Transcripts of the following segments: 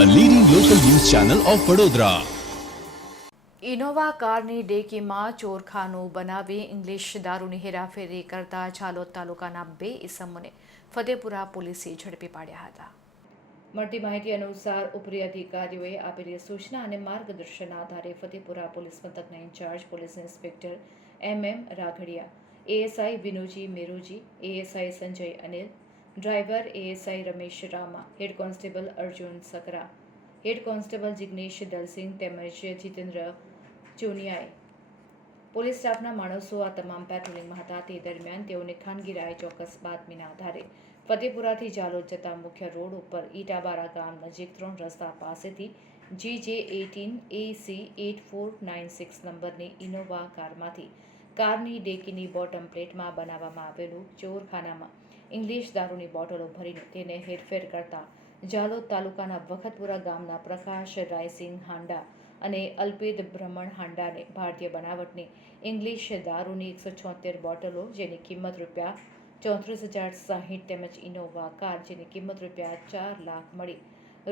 Channel of Vadodara Innova કારની ડેકીમાં ચોરખાનું બનાવી ઇંગ્લિશ દારૂની હેરાફેરી કરતા ઝાલોદ તાલુકાના બે ઇસમોને ફતેપુરા પોલીસે ઝડપી પાડ્યા હતા. મળતી માહિતી અનુસાર ઉપરી અધિકારીઓએ આપેલી સૂચના અને માર્ગદર્શનના આધારે ફતેપુરા પોલીસ મથકના incharge police inspector M M Raghadiya ASI Vinuji Meruji ASI Sanjay Anil driver ASI Ramesh Rama, head constable Arjun Sakra, head constable Jignesh Dalsinh તેમજ જીતેન્દ્ર ચુનિયાએ. પોલીસ સ્ટાફના માણસો આ તમામ પેટ્રોલિંગમાં હતા. તે દરમિયાન તેઓને ખાનગી રાય ચોક્કસ બાતમીના આધારે ફતેપુરાથી જાલોદ જતા મુખ્ય રોડ ઉપર ઈટાબારા ગામ નજીક ત્રણ રસ્તા પાસેથી G J eighteen A C eight four nine six નંબરની ઇનોવા કારમાંથી કારની ડેકીની બોટમ પ્લેટમાં બનાવવામાં આવેલું ચોરખાનામાં ઇંગ્લિશ દારૂની બોટલો ભરીને તેને હેરફેર કરતા જાલોદ તાલુકાના વખતપુરા ગામના પ્રકાશ રાયસિંગ હાંડા અને અલ્પિત બ્રહ્મણ હાંડાને ભારતીય બનાવટની ઇંગ્લિશ દારૂની એકસો છોતેર બોટલો, જેની કિંમત રૂપિયા ચોત્રીસ હજાર સાહીઠ તેમજ ઇનોવા કાર, જેની કિંમત રૂપિયા ચાર લાખ મળી.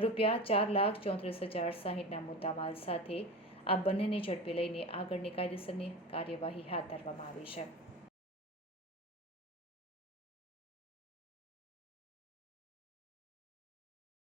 રૂપિયા ચાર લાખ ચોત્રીસ હજાર સાહીઠના મુદ્દામાલ સાથે આ બંનેને ઝડપી લઈને આગળની કાયદેસરની કાર્યવાહી હાથ ધરવામાં આવી છે.